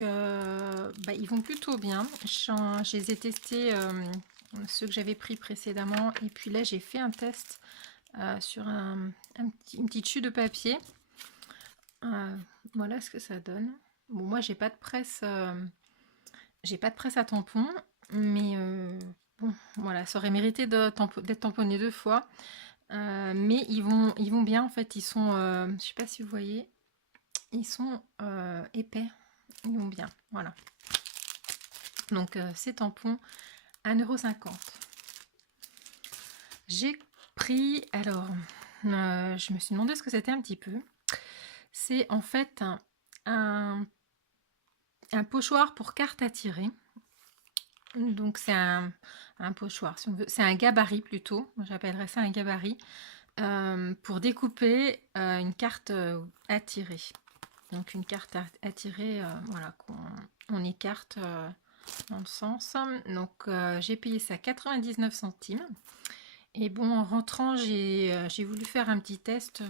Ils vont plutôt bien. Je les ai testés, ceux que j'avais pris précédemment et puis là, j'ai fait un test, sur une petite chute de papier. Heu, voilà ce que ça donne. Bon, moi, j'ai pas de presse à tampon, mais bon, voilà, ça aurait mérité d'être tamponné 2 fois. Mais ils vont bien, en fait, je sais pas si vous voyez, ils sont, épais, ils vont bien, voilà. Donc ces tampons, 1,50 €. J'ai pris, alors, je me suis demandé ce que c'était un petit peu. C'est en fait un, un pochoir pour cartes à tirer. Donc c'est un pochoir, si on veut. C'est un gabarit plutôt. J'appellerais ça un gabarit pour découper une carte à tirer. Donc une carte à tirer, voilà, qu'on écarte dans le sens. Donc j'ai payé ça 99 centimes. Et bon, en rentrant, j'ai voulu faire un petit test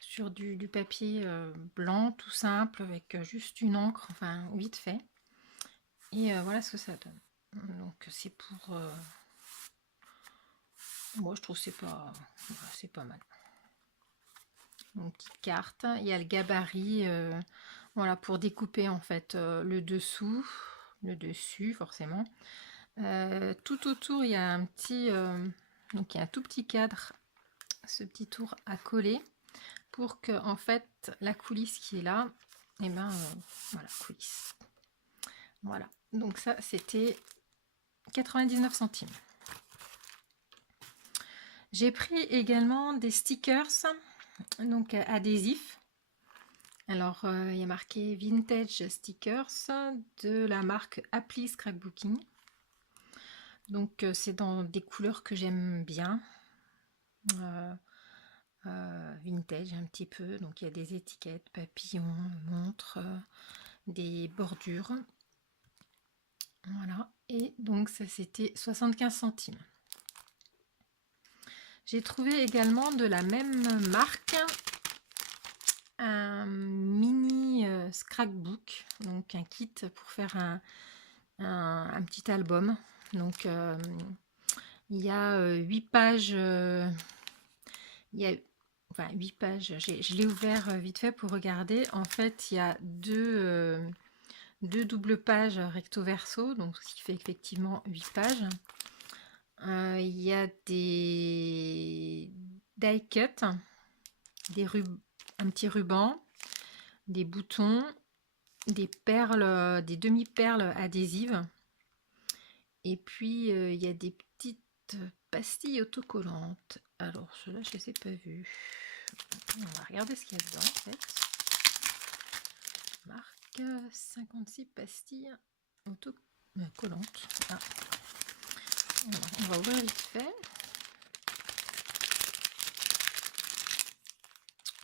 sur du papier blanc, tout simple, avec juste une encre, enfin vite fait. Et voilà ce que ça donne. Donc c'est pour... moi je trouve que voilà, c'est pas mal. Donc petite carte, il y a le gabarit, voilà, pour découper en fait le dessous, le dessus forcément. Tout autour, il y a donc il y a un tout petit cadre, ce petit tour à coller pour que en fait la coulisse qui est là, et voilà, coulisse. Voilà, donc ça c'était 99 centimes. J'ai pris également des stickers, donc adhésifs. Alors il y a marqué Vintage Stickers de la marque Appli Scrapbooking. Donc c'est dans des couleurs que j'aime bien. Vintage un petit peu, donc il y a des étiquettes, papillons, montres, des bordures, voilà, et donc ça c'était 75 centimes. J'ai trouvé également de la même marque un mini scrapbook, donc un kit pour faire un petit album. Donc il y a 8 pages, il y a enfin 8 pages, je l'ai ouvert vite fait pour regarder. En fait il y a deux doubles pages recto verso, donc ce qui fait effectivement 8 pages. Il y a des die cut, un petit ruban, des boutons, des perles, des demi-perles adhésives. Et puis il y a des petites pastilles autocollantes. Alors ceux-là, je ne les ai pas vues. On va regarder ce qu'il y a dedans en fait. Marque 56 pastilles autocollantes. Ah. Alors, on va ouvrir vite fait.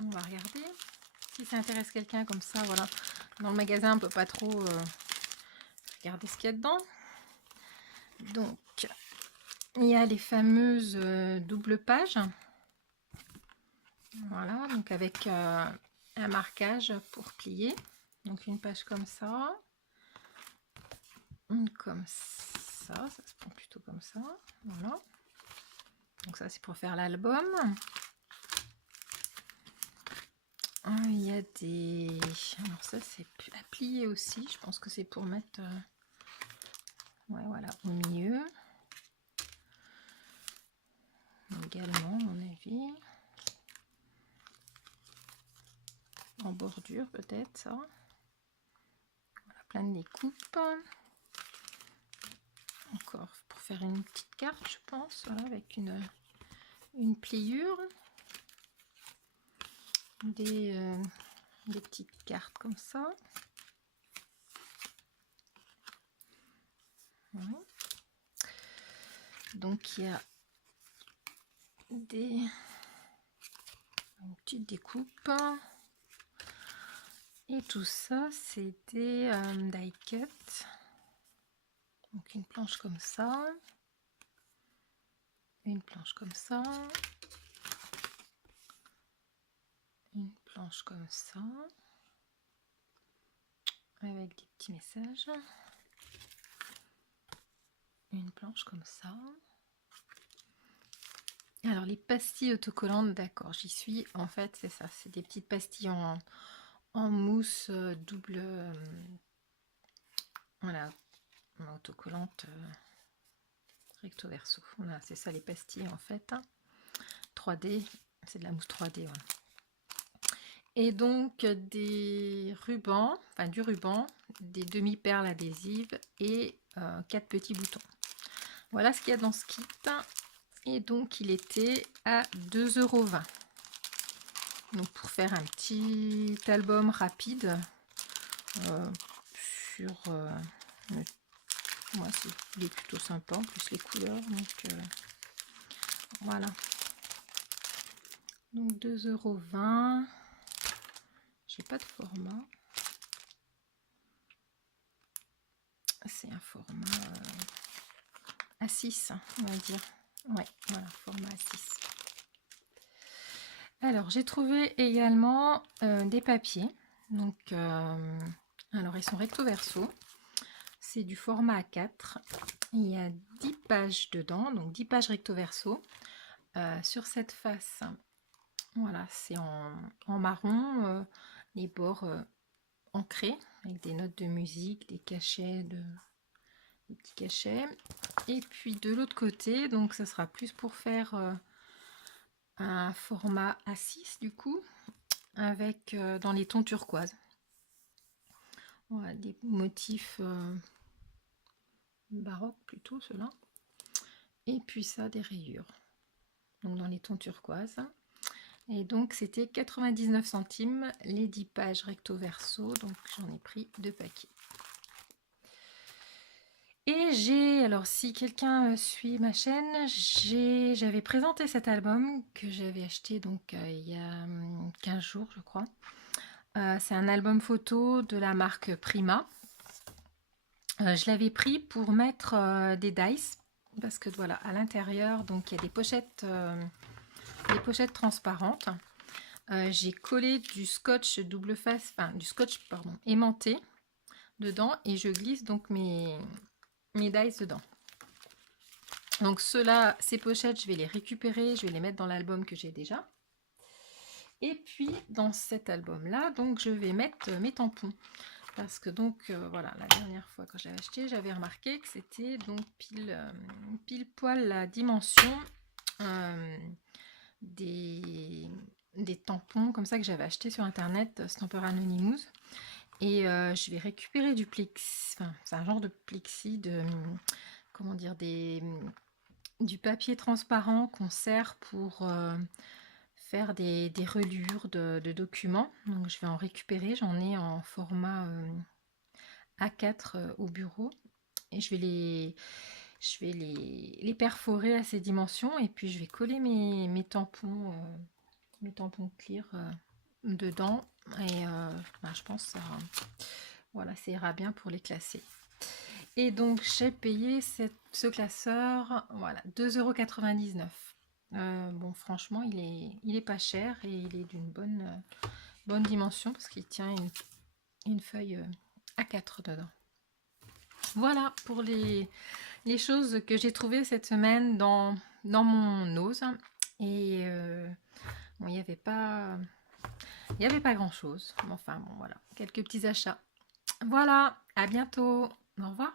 On va regarder si ça intéresse quelqu'un comme ça. Voilà, dans le magasin on peut pas trop regarder ce qu'il y a dedans. Donc il y a les fameuses doubles pages. Voilà, donc avec un marquage pour plier. Donc une page comme ça, une comme ça se prend plutôt comme ça. Voilà. Donc ça c'est pour faire l'album. Il y a des... Alors ça c'est à plier aussi. Je pense que c'est pour mettre... ouais, voilà, au milieu. Également, à mon avis. En bordure peut-être, ça. Voilà, plein de découpes. Encore pour faire une petite carte, je pense. Voilà, avec une pliure. Des petites cartes comme ça. Voilà. Donc il y a une petite découpe. Et tout ça, c'est des die cut. Donc une planche comme ça. Une planche comme ça. Une planche comme ça. avec des petits messages. Une planche comme ça. Alors les pastilles autocollantes, d'accord, j'y suis. En fait, c'est ça, c'est des petites pastilles en mousse double, voilà, autocollante recto verso. Voilà, c'est ça les pastilles en fait. 3D, c'est de la mousse 3D. Ouais. Et donc des rubans, enfin du ruban, des demi-perles adhésives et 4 petits boutons. Voilà ce qu'il y a dans ce kit. Et donc il était à 2,20 €. Donc pour faire un petit album rapide sur moi il est plutôt sympa en plus les couleurs, donc voilà, donc 2,20 €. J'ai pas de format, c'est un format A6 on va dire, ouais voilà, format A6. Alors j'ai trouvé également des papiers, donc alors ils sont recto verso, c'est du format A4, il y a 10 pages dedans, donc 10 pages recto verso. Sur cette face, voilà, c'est en marron, les bords ancrés avec des notes de musique, des cachets, des petits cachets. Et puis de l'autre côté, donc ça sera plus pour faire un format A6 du coup, avec dans les tons turquoise. Voilà, des motifs baroques plutôt ceux-là. Et puis ça, des rayures. Donc dans les tons turquoise. Et donc c'était 99 centimes les 10 pages recto verso, donc j'en ai pris 2 paquets. Et j'ai, alors si quelqu'un suit ma chaîne, j'avais présenté cet album que j'avais acheté donc il y a 15 jours je crois. C'est un album photo de la marque Prima. Je l'avais pris pour mettre des dice, parce que voilà, à l'intérieur donc il y a des pochettes transparentes. J'ai collé du scotch double face, enfin du scotch pardon, aimanté dedans, et je glisse donc mes dice dedans. Donc ceux-là, ces pochettes, je vais les récupérer, je vais les mettre dans l'album que j'ai déjà. Et puis dans cet album-là, donc je vais mettre mes tampons. Parce que donc voilà, la dernière fois quand j'avais acheté, j'avais remarqué que c'était donc pile poil la dimension des tampons comme ça que j'avais acheté sur internet, Stamper Anonymous. Et je vais récupérer du plexi, enfin c'est un genre de plexi, de comment dire, du papier transparent qu'on sert pour faire des reliures de documents. Donc je vais en récupérer, j'en ai en format A4 au bureau, et je vais les perforer à ces dimensions, et puis je vais coller mes tampons clear dedans, et ben, je pense que ça, voilà, ça ira bien pour les classer. Et donc j'ai payé ce classeur, voilà, 2,99 €. Bon franchement il est pas cher, et il est d'une bonne dimension, parce qu'il tient une feuille A4 dedans. Voilà pour les choses que j'ai trouvées cette semaine dans mon ose. Et bon, il n'y avait pas grand chose. Enfin bon, voilà, quelques petits achats. Voilà, à bientôt. Au revoir.